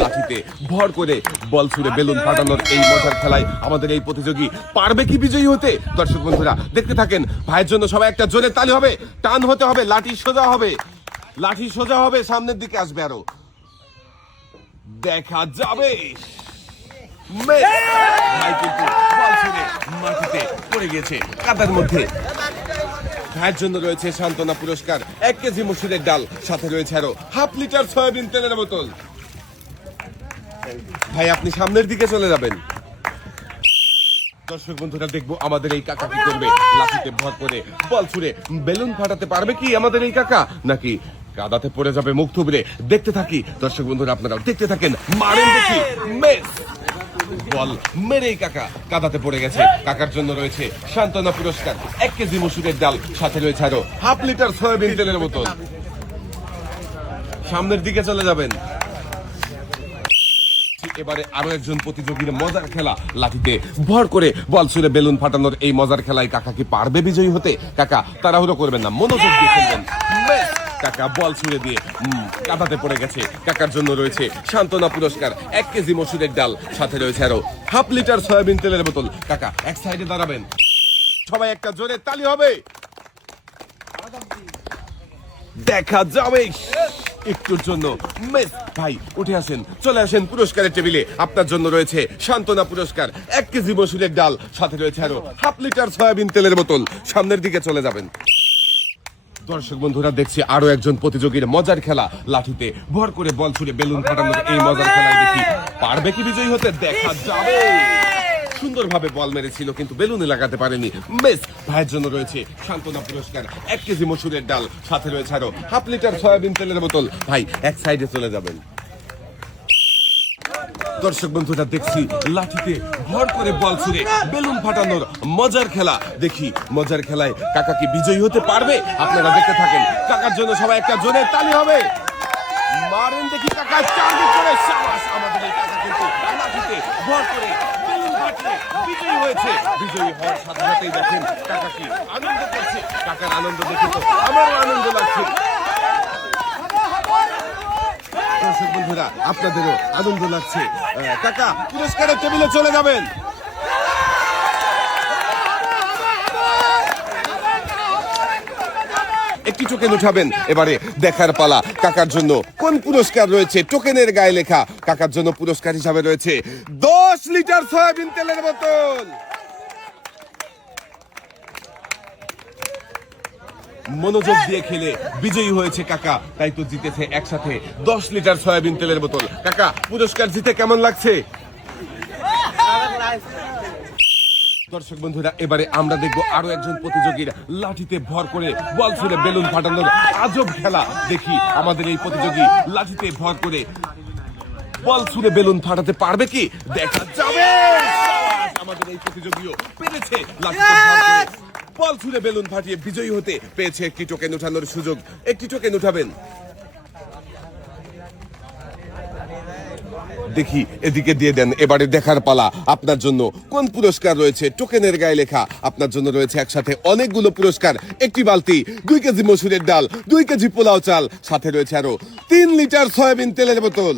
লাঠিতে ভর করে বল ছুড়ে বেলুন ফাটানোর এই মজার খেলায় আমাদের এই প্রতিযোগী পারবে কি বিজয়ী হতে? দর্শক বন্ধুরা দেখতে থাকেন। ভাইয়ের জন্য সবাই একটা জোরে তালি হবে, টান হতে হবে, লাঠি সোজা হবে, লাঠি সোজা হবে, সামনের দিকে আসবে আরো। দেখা যাবে ভাই কিন্তু বল ছুড়ে মাটিতে পড়ে গেছে কাদার মধ্যে। ভাইয়ের জন্য রয়েছে সান্ত্বনা পুরস্কার, 1 কেজি মসুরের ডাল, সাথে রয়েছে আরো হাফ লিটার সয়াবিন তেলের বোতল। ভাই আপনি সামনের দিকে চলে যাবেন। দর্শক বন্ধুরা দেখবো আমাদের এই কাকা কি করবে। লাঠিতে ভর করে বল ছুড়ে বেলুন ফাটাতে পারবে কি আমাদের এই কাকা, নাকি কাদাতে পড়ে যাবে মুখ থুবড়ে? দেখতে থাকি দর্শক বন্ধুরা, আপনারাও দেখতে থাকেন। মারেন দেখি, মিস। বল মেরেই কাকা কাদাতে পড়ে গেছে। কাকার জন্য রয়েছে সান্ত্বনা পুরস্কার, 1 কেজি মসুরের ডাল, সাথে রয়েছে আরো হাফ লিটার সয়াবিন তেলের বোতল। সামনের দিকে চলে যাবেন। এবারে আরো একজন প্রতিযোগীর মজার খেলা, লাঠিতে ভর করে বল ছুড়ে বেলুন ফাটানোর এই মজার খেলায় কাকা কি পারবে বিজয়ী হতে? কাকা তাড়াহুড়ো করবেন না, মনোযোগ দিয়ে খেলবেন। কাকা বল ছুড়ে দিয়ে কাদাতে পড়ে গেছে। কাকার জন্য রয়েছে সান্ত্বনা পুরস্কার, 1 কেজি মসুরের ডাল, সাথে রয়েছে আরো হাফ লিটার সয়াবিন তেলের বোতল। কাকা এক সাইডে দাঁড়াবেন, সবাই একটা জোরে তালি হবে। দেখা যাবে একটুর জন্য মিস। ভাই উঠে আসেন, চলে আসেন পুরস্কারের টেবিলে। আপনার জন্য রয়েছে সান্ত্বনা পুরস্কার, 1 কেজি মসুরের ডাল, সাথে রয়েছে আরো হাফ লিটার সয়াবিন তেলের বোতল। সামনের দিকে চলে যাবেন। দর্শক বন্ধুরা দেখছি আরো একজন প্রতিযোগীর মজার খেলা, লাঠিতে ভর করে বল ছুড়ে বেলুন ফাটানোর এই মজার খেলায় দেখি পারবে কি বিজয়ী হতে? দেখা যাবে। সুন্দরভাবে বল মেরেছিল কিন্তু বেলুনে লাগাতে পারেনি, মিস। ভাইয়ের জন্য রয়েছে সান্ত্বনা পুরস্কার, 1 কেজি মসুরের ডাল, সাথে রয়েছে আরো হাফ লিটার সয়াবিন তেলের বোতল। ভাই এক সাইডে চলে যাবেন। দর্শক বন্ধুরা দেখছি লাঠিতে ভর করে বল ছুড়ে বেলুন ফাটানোর মজার খেলা। দেখি মজার খেলায় কাকা কি বিজয়ী হতে পারবে? আপনারা দেখতে থাকেন। কাকার জন্য সবাই একটা জোরে তালি হবে। মারেন দেখি কাকা, চারদিক করে সাবাস। আমাদের এই কাকা কিন্তু লাঠিতে ভর করে বেলুন ফাটিয়ে বিজয়ী হয়েছে। বিজয়ী হওয়ার সাথে সাথেই দেখেন কাকা কি আনন্দ করছে। কাকার আনন্দ দেখে তো আমারও আনন্দ লাগছে। দর্শক বন্ধুরা আপনাদেরও আনন্দ লাগছে। কাকা পুরস্কারের টেবিলে চলে যাবেন। একটি টোকেন উঠাবেন। এবারে দেখার পালা কাকার জন্য কোন পুরস্কার রয়েছে। টোকেনের গায়ে লেখা কাকার জন্য পুরস্কার হিসাবে রয়েছে 10 লিটার সয়াবিন তেলের বোতল। মনোযোগ দিয়ে খেলে বিজয়ী হয়েছে কাকা, তাই তো জিতেছে একসাথে 10 লিটার সয়াবিন তেলের বোতল। কাকা পুরস্কার জিতে কেমন লাগছে? দর্শক বন্ধুরা এবারে আমরা দেখবো আরো একজন প্রতিযোগীর লাঠিতে ভর করে বল ছুড়ে বেলুন ফাটানোর আজব খেলা। দেখি আমাদের এই প্রতিযোগী লাঠিতে ভর করে বল ছুড়ে বেলুন ফাটাতে পারবে কি? দেখা যাবে। আমাদের এই প্রতিযোগীও পেরেছে লাঠিতে ভর করে বল ছুড়ে বেলুন ফাটিয়ে বিজয়ী হতে। পেয়েছে একটি টোকেন উঠানোর সুযোগ। একটি টোকেন উঠাবেন। দেখি এদিকে দিয়ে দেন। এবারে দেখার পালা আপনার জন্য কোন পুরস্কার রয়েছে। টোকেনের গায়ে লেখা আপনার জন্য রয়েছে একসাথে অনেকগুলো পুরস্কার, 1টি বালতি, 2 কেজি মসুরের ডাল, 2 কেজি পোলাও চাল, সাথে রয়েছে আরো 3 লিটার সয়াবিন তেলের বোতল।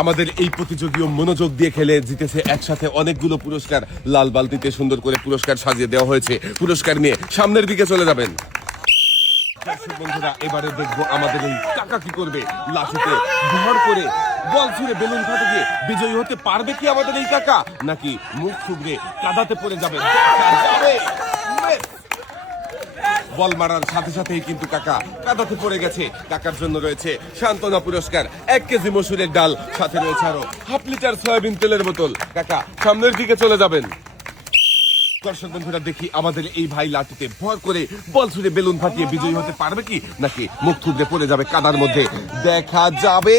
আমাদের এই প্রতিযোগীও মনোযোগ দিয়ে খেলে জিতেছে একসাথে অনেকগুলো পুরস্কার। লাল বালতিতে সুন্দর করে পুরস্কার সাজিয়ে দেওয়া হয়েছে। পুরস্কার নিয়ে সামনের দিকে চলে যাবেন। দর্শক বন্ধুরা এবারে দেখবো আমাদের এই কাকা কি করবে। লাঠিতে ভর করে বল ছুড়ে বেলুন ফাটিয়ে বিজয়ী হতে পারবে কি আমাদের এই কাকা, নাকি মুখ থুবড়ে কাদাতে পড়ে যাবে? বল মারার সাথে সাথেই কিন্তু কাকা কাদাতে পড়ে গেছে। কাকার জন্য রয়েছে সান্ত্বনা পুরস্কার, 1 কেজি মসুরের ডাল, সাথে রয়েছে আরো হাফ লিটার সয়াবিন তেলের বোতল। কাকা সামনের দিকে চলে যাবেন। দর্শক বন্ধুরা দেখি আমাদের এই ভাই লাঠিতে ভর করে বল ছুড়ে বেলুন ফাটিয়ে বিজয়ী হতে পারবে কি, নাকি মুখ থুবড়ে পড়ে যাবে কাদার মধ্যে? দেখা যাবে।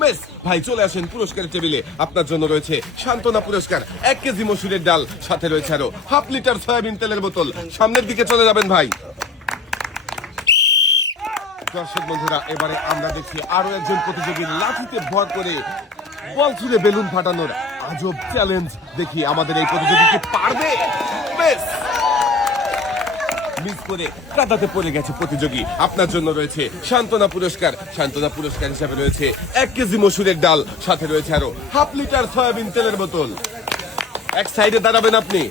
মিস। ভাই চলে আসেন পুরস্কারের টেবিলে। আপনার জন্য রয়েছে সান্ত্বনা পুরস্কার, 1 কেজি মসুরের ডাল, সাথে রয়েছে আরো হাফ লিটার সয়াবিন তেলের বোতল। সামনের দিকে চলে যাবেন ভাই। দর্শক বন্ধুরা এবারে আমরা দেখছি আরো একজন প্রতিযোগীর লাঠিতে ভর করে বল ছুড়ে বেলুন ফাটানোর আজব চ্যালেঞ্জ। দেখি আমাদের এই প্রতিযোগী কি পারবে। মিস করে কাদাতে পড়ে গেছে প্রতিযোগী। আপনার জন্য রয়েছে সান্ত্বনা পুরস্কার। সান্ত্বনা পুরস্কার হিসাবে রয়েছে 1 কেজি মসুরের ডাল, সাথে রয়েছে আরো হাফ লিটার সয়াবিন তেলের বোতল। এক সাইডে দাঁড়াবেন আপনি।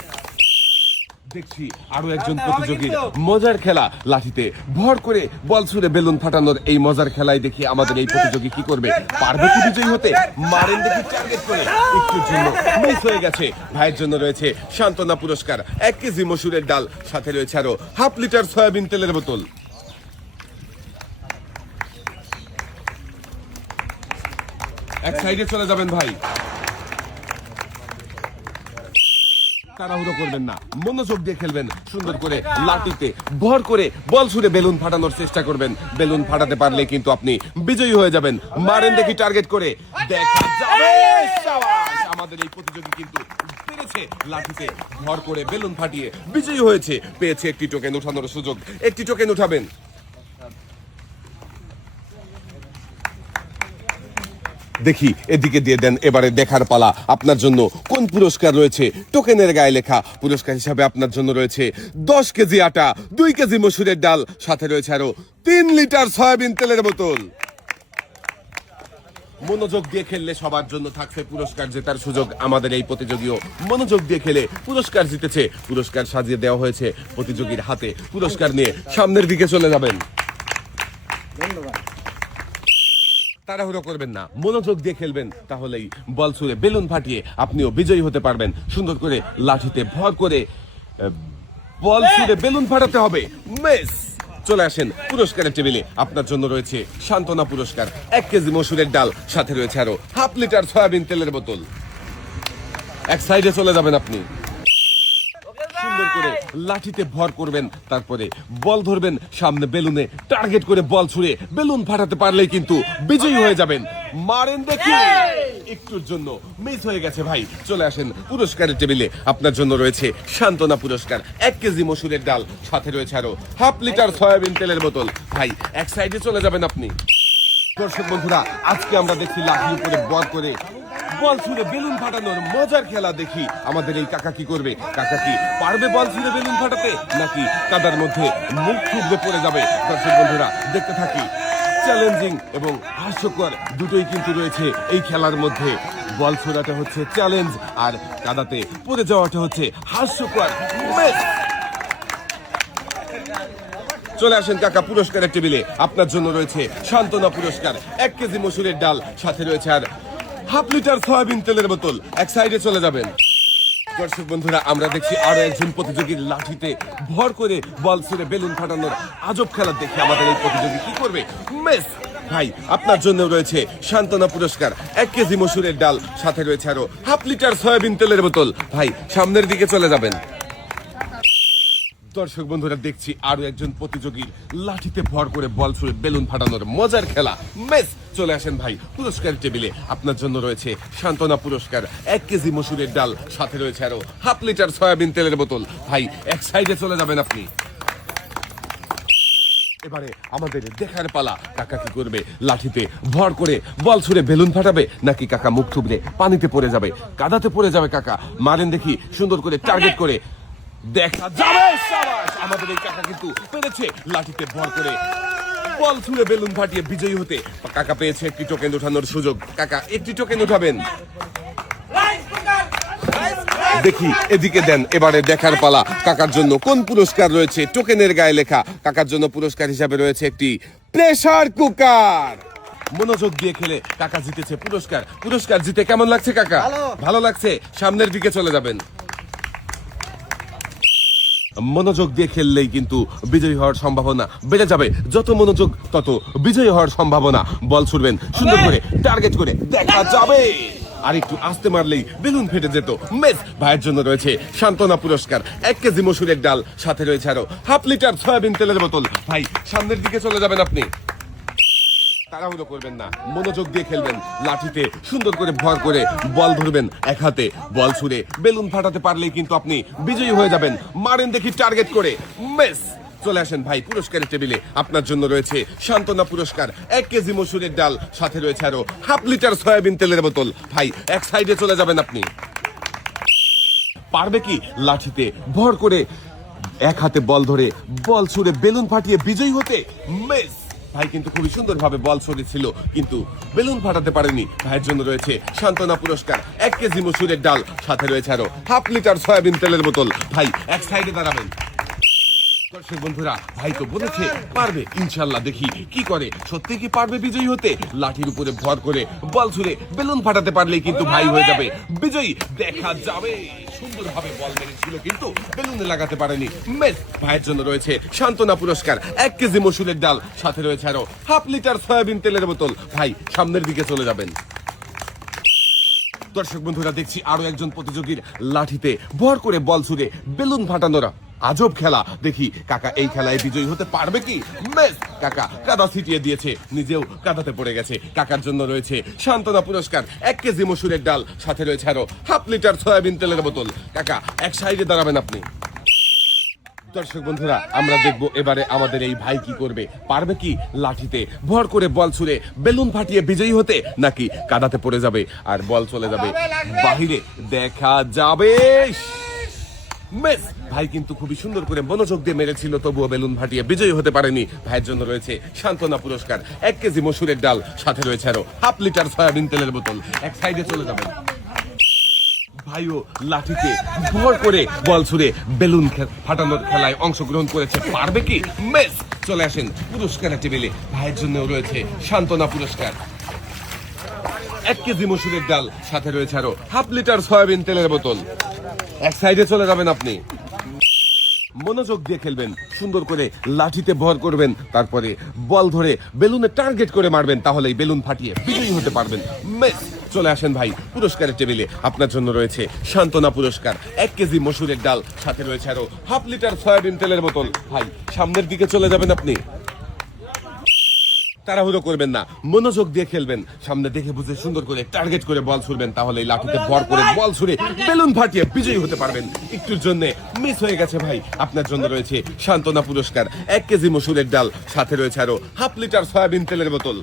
দেখছি আরো একজন প্রতিযোগীর মজার খেলা, লাঠিতে ভর করে বল ছুড়ে বেলুন ফাটানোর এই মজার খেলায় দেখি আমাদের এই প্রতিযোগী কি করবে, পারবে কি বিজয়ী হতে? মারেন দেখি টার্গেট করে, একটুর জন্য মিস হয়ে গেছে। ভাইয়ের জন্য রয়েছে সান্ত্বনা পুরস্কার, 1 কেজি মসুরের ডাল, সাথে রয়েছে আরো হাফ লিটার সয়াবিন তেলের বোতল। এক সাইডে চলে যাবেন ভাই, তাড়াহুড়ো করবেন না, মনোযোগ দিয়ে খেলবেন। সুন্দর করে লাঠিতে ভর করে বল ছুড়ে বেলুন ফাটানোর চেষ্টা করবেন। বেলুন ফাটাতে পারলে কিন্তু আপনি বিজয়ী হয়ে যাবেন। মারেন দেখি টার্গেট করে, দেখা যাবে। শাবাশ! আমাদের এই প্রতিযোগী কিন্তু পেরেছে লাঠিতে ভর করে বেলুন ফাটিয়ে বিজয়ী হয়েছে, পেয়েছে একটি টোকেন উঠানোর সুযোগ। একটি টোকেন উঠাবেন। দেখি এদিকে দিয়ে দেন, এবারে দেখার পালা। আপনার জন্য কোন পুরস্কার রয়েছে? টোকেনের গায়ে লেখা পুরস্কার হিসাবে আপনার জন্য রয়েছে 10 কেজি আটা, 2 কেজি মসুরের ডাল, সাথে রয়েছে আরো 3 লিটার সয়াবিন তেলের বোতল। মনোযোগ দিয়ে খেললে সবার জন্য থাকছে পুরস্কার জেতার সুযোগ। আমাদের এই প্রতিযোগীও মনোযোগ দিয়ে খেলে পুরস্কার জিতেছে। পুরস্কার সাজিয়ে দেওয়া হয়েছে প্রতিযোগীর হাতে। পুরস্কার নিয়ে সামনের দিকে চলে যাবেন। তাড়াহুড়ো করবেন না, মনোযোগ দিয়ে খেলবেন, তাহলেই বল ছুড়ে বেলুন ফাটিয়ে আপনিও বিজয়ী হতে পারবেন। সুন্দর করে লাঠিতে ভর করে বল ছুড়ে বেলুন ফাটাতে হবে। মিস! চলে আসেন পুরস্কারের টেবিলে। আপনার জন্য রয়েছে সান্ত্বনা পুরস্কার, 1 কেজি মসুরের ডাল, সাথে রয়েছে আরো হাফ লিটার সয়াবিন তেলের বোতল। এক সাইডে চলে যাবেন আপনি। সুন্দর করে লাঠিতে ভর করবেন, তারপরে বল ধরবেন, সামনে বেলুনে টার্গেট করে বল ছুড়ে বেলুন ফাটাতে পারলেই কিন্তু বিজয়ী হয়ে যাবেন। মারেন দেখি, একটুর জন্য মিস হয়ে গেছে ভাই। চলে আসেন পুরস্কারের টেবিলে। আপনার জন্য রয়েছে সান্ত্বনা পুরস্কার, 1 কেজি মসুরের ডাল, সাথে রয়েছে আরো হাফ লিটার সয়াবিন তেলের বোতল। ভাই এক সাইডে চলে যাবেন আপনি। দর্শক বন্ধুরা, আজকে আমরা দেখি লাঠির উপরে বল করে বল ছুড়ে বেলুন ফাটানোর মজার খেলা। দেখি আমাদের এই কাকা কি করবে। কাকা কি পারবে বল ছুড়ে বেলুন ফাটাতে, নাকি কাদার মধ্যে মুখ থুবড়ে পড়ে যাবে? দর্শক বন্ধুরা, দেখতে থাকি। চ্যালেঞ্জিং এবং হাস্যকর দুটোই কিন্তু রয়েছে এই খেলার মধ্যে। বল ছোড়াটা হচ্ছে চ্যালেঞ্জ, আর কাদাতে পড়ে যাওয়াটা হচ্ছে হাস্যকর। চলে আসেন কাকা পুরস্কারের টেবিলে। আপনার জন্য রয়েছে সান্ত্বনা পুরস্কার, 1 কেজি মসুরের ডাল, সাথে রয়েছে আর হাফ লিটার সয়াবিন তেলের বোতল। এক সাইডে চলে যাবেন। দর্শক বন্ধুরা, আমরা দেখছি আরো একজন প্রতিযোগীর লাঠিতে ভর করে বল ছুড়ে বেলুন ফাটানোর আজব খেলা। দেখি আমাদের এই প্রতিযোগী কি করবে। মিস! ভাই আপনার জন্য রয়েছে সান্ত্বনা পুরস্কার, 1 কেজি মসুরের ডাল, সাথে রয়েছে আরো হাফ লিটার সয়াবিন তেলের বোতল। ভাই সামনের দিকে চলে যাবেন। দর্শক বন্ধুরা, দেখছি আরো একজন প্রতিযোগীর লাঠিতে ভর করে বল ছুড়ে বেলুন ফাটানোর মজার খেলা। মিস! চলে আসেন ভাই পুরস্কার টেবিলে। আপনার জন্য রয়েছে সান্ত্বনা পুরস্কার, 1 কেজি মসুরের ডাল, সাথে রয়েছে আরো হাফ লিটার সয়াবিন তেলের বোতল। ভাই এক সাইডে চলে যাবেন আপনি। এবারে আমাদের দেখার পালা। কাকা কি করবে? লাঠিতে ভর করে বল ছুড়ে বেলুন ফাটাবে, নাকি কাকা মুখ থুবড়ে পানিতে পড়ে যাবে, কাদাতে পড়ে যাবে? কাকা মারেন দেখি, সুন্দর করে টার্গেট করে, দেখা যাবে। শাবাশ! আমাদের এই কাকা কিন্তু পেরেছে লাঠিতে ভর করে বল ছুড়ে বেলুন ফাটিয়ে বিজয়ী হতে। কাকা পেয়েছে একটি টোকেন ওঠানোর সুযোগ। কাকা একটি টোকেন উঠাবেন। দেখি এদিকে দেন, এবারে দেখার পালা। কাকার জন্য কোন পুরস্কার রয়েছে? টোকেনের গায়ে লেখা কাকার জন্য পুরস্কার হিসাবে রয়েছে একটি প্রেসার কুকার। মনোযোগ দিয়ে খেলে কাকা জিতেছে পুরস্কার। পুরস্কার জিতে কেমন লাগছে কাকা? ভালো লাগছে। সামনের দিকে চলে যাবেন। মনোযোগ দিয়ে খেললেই কিন্তু বিজয়ী হওয়ার সম্ভাবনা বেড়ে যাবে। যত মনোযোগ তত বিজয়ী হওয়ার সম্ভাবনা। বল ছুড়বেন, সুন্দর করে টার্গেট করে, দেখা যাবে। আর একটু আস্তে মারলেই বেলুন ফেটে যেত। মিস! ভাইয়ের জন্য রয়েছে সান্ত্বনা পুরস্কার, 1 কেজি মসুরের ডাল, সাথে রয়েছে আরো হাফ লিটার সয়াবিন তেলের বোতল। ভাই সামনের দিকে চলে যাবেন আপনি। তাড়াহুড়ো করবেন না, মনোযোগ দিয়ে খেলবেন। লাঠিতে সুন্দর করে ভর করে বল ধরবেন, এক হাতে বল ছুড়ে বেলুন ফাটাতে পারলেই কিন্তু আপনি বিজয়ী হয়ে যাবেন। মারেন দেখি টার্গেট করে। মিস! চলে আসেন ভাই পুরস্কারের টেবিলে। আপনার জন্য রয়েছে সান্ত্বনা পুরস্কার, 1 কেজি মসুরের ডাল, সাথে রয়েছে আরো হাফ লিটার সয়াবিন তেলের বোতল। ভাই এক সাইডে চলে যাবেন আপনি। পারবে কি লাঠিতে ভর করে এক হাতে বল ধরে বল ছুড়ে বেলুন ফাটিয়ে বিজয়ী হতে মিস। ভাই কিন্তু খুবই সুন্দরভাবে বল ছড়িয়েছিল, কিন্তু বেলুন ফাটাতে পারেনি। ভাইয়ের জন্য রয়েছে সান্ত্বনা পুরস্কার, 1 কেজি মসুরের ডাল, সাথে রয়েছে আরো হাফ লিটার সয়াবিন তেলের বোতল। ভাই এক সাইডে দাঁড়াবেন। দর্শক বন্ধুরা, ভাই তো বলেছে পারবে, ইনশাল্লাহ দেখি কি করে। সত্যি কি পারবে বিজয়ী হতে? লাঠির উপরে ভর করে বল ছুড়ে বেলুন ফাটাতে পারলেই কিন্তু ভাই হয়ে যাবে বিজয়ী। দেখা যাবে। সুন্দরভাবে বল মেরেছিল কিন্তু বেলুনে লাগাতে পারেনি, মিস। ভাইয়ের জন্য রয়েছে সান্ত্বনা পুরস্কার, 1 কেজি মসুরের ডাল, সাথে রয়েছে আরো হাফ লিটার সয়াবিন তেলের বোতল। ভাই সামনের দিকে চলে যাবেন। দর্শক বন্ধুরা, দেখছি আরো একজন প্রতিযোগীর লাঠিতে ভর করে বল ছুড়ে বেলুন ফাটানোরা আজব খেলা। দেখি কাকা এই খেলায় বিজয়ী হতে পারবে কি? মিস। কাকা কাদা ছিটিয়ে দিয়েছে, নিজেও কাদাতে পড়ে গেছে। কাকার জন্য রয়েছে সান্ত্বনা পুরস্কার, 1 কেজি মসুরের ডাল, সাথে রয়েছে আরো হাফ লিটার সয়াবিন তেলের বোতল। কাকা এক সাইডে দাঁড়াবেন আপনি। দর্শক বন্ধুরা, আমরা দেখবো এবারে আমাদের এই ভাই কি করবে। পারবে কি লাঠিতে ভর করে বল ছুড়ে বেলুন ফাটিয়ে বিজয়ী হতে, নাকি কাদাতে পড়ে যাবে আর বল চলে যাবে বাহিরে? দেখা যাবে। মিস। ভাই কিন্তু খুবই সুন্দর করে মনোযোগ দিয়ে মেরেছিল, তবুও বেলুন ফাটিয়ে বিজয়ী হতে পারেনি। ভাইয়ের জন্য রয়েছে সান্ত্বনা পুরস্কার, 1 কেজি মসুরের ডাল, সাথে রয়েছে আরো হাফ লিটার সয়াবিন তেলের বোতল। এক সাইডে চলে যাবেন। ভাইও লাঠিতে ভর করে বল ছুড়ে বেলুন ফাটানোর খেলায় অংশগ্রহণ করেছে, পারবে কি? মিস। চলে আসেন পুরস্কারের টেবিলে। ভাইয়ের জন্য রয়েছে সান্ত্বনা পুরস্কার, 1 কেজি মসুরের ডাল, সাথে রয়েছে আরো হাফ লিটার সয়াবিন তেলের বোতল। এক সাইডে চলে যাবেন আপনি। মনোযোগ দিয়ে খেলবেন, সুন্দর করে লাঠিতে ভর করবেন, তারপরে বল ধরে বেলুনে টার্গেট করে মারবেন, তাহলেই বেলুন ফাটিয়ে বিজয়ী হতে পারবেন। মিস। চলে আসেন ভাই পুরস্কারের টেবিলে। আপনার জন্য রয়েছে সান্ত্বনা পুরস্কার, 1 কেজি মসুরের ডাল, সাথে রয়েছে আরো হাফ লিটার সয়াবিন তেলের বোতল। ভাই সামনের দিকে চলে যাবেন আপনি। তাড়াহুড়ো করবেন না, মনোযোগ দিয়ে খেলবেন। সামনে দেখে বুঝে সুন্দর করে টার্গেট করে বল ছুড়বেন, তাহলে লাঠিতে ভর করে বল ছুড়ে বেলুন ফাটিয়ে বিজয়ী হতে পারবেন। একটুর জন্য মিস হয়ে গেছে ভাই। আপনার জন্য রয়েছে সান্ত্বনা পুরস্কার, 1 কেজি মসুরের ডাল, সাথে রয়েছে আরো হাফ লিটার সয়াবিন তেলের বোতল।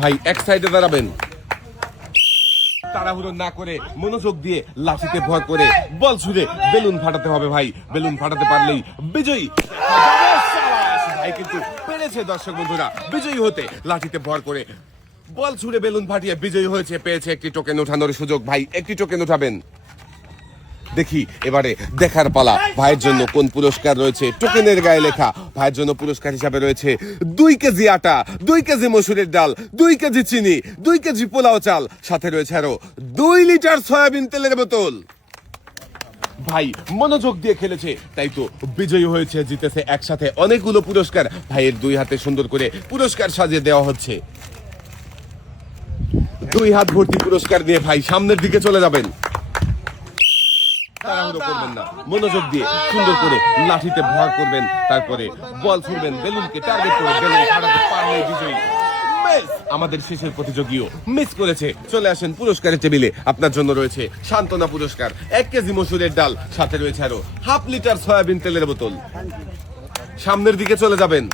ভাই এক সাইডে দাঁড়াবেন। তাড়াহুড়ো না করে মনোযোগ দিয়ে লাঠিতে ভর করে বল ছুড়ে বেলুন ফাটাতে হবে ভাই। বেলুন ফাটাতে পারলেই বিজয়ী। ভাই কিন্তু পেরেছে দর্শক বন্ধুরা বিজয়ী হতে। লাঠিতে ভর করে বল ছুড়ে বেলুন ফাটিয়ে বিজয়ী হয়েছে, পেয়েছে একটি টোকেন ওঠানোর সুযোগ। ভাই একটি টোকেন উঠাবেন। দেখি এবারে দেখার পালা, ভাইয়ের জন্য কোন পুরস্কার রয়েছে। টোকেনের গায়ে লেখা ভাইয়ের জন্য পুরস্কার হিসাবে রয়েছে 2 কেজি আটা, 2 কেজি মসুরের ডাল, 2 কেজি চিনি, 2 কেজি পোলাও চাল, সাথে রয়েছে আরো 2 লিটার সয়াবিন তেলের বোতল। ভাই মনোযোগ দিয়ে খেলেছে, তাই তো বিজয়ী হয়েছে, জিতেছে একসাথে অনেকগুলো পুরস্কার। ভাইয়ের 2 হাতে সুন্দর করে পুরস্কার সাজিয়ে দেওয়া হচ্ছে। 2 হাত ভর্তি পুরস্কার নিয়ে ভাই সামনের দিকে চলে যাবেন। তাড়াহুড়ো করবেন না, মনোযোগ দিয়ে সুন্দর করে লাঠিতে ভর করবেন, তারপরে বল ছুড়বেন, বেলুনকে টার্গেট করে বেলুন ফাটাতে পারলেই বিজয়ী। আমাদের শেষের প্রতিযোগীও মিস করেছে। চলে আসেন পুরস্কারের টেবিলে। আপনার জন্য রয়েছে সান্ত্বনা পুরস্কার, 1 কেজি মসুরের ডাল, সাথে রয়েছে আরো হাফ লিটার সয়াবিন তেলের বোতল। সামনের দিকে চলে যাবেন।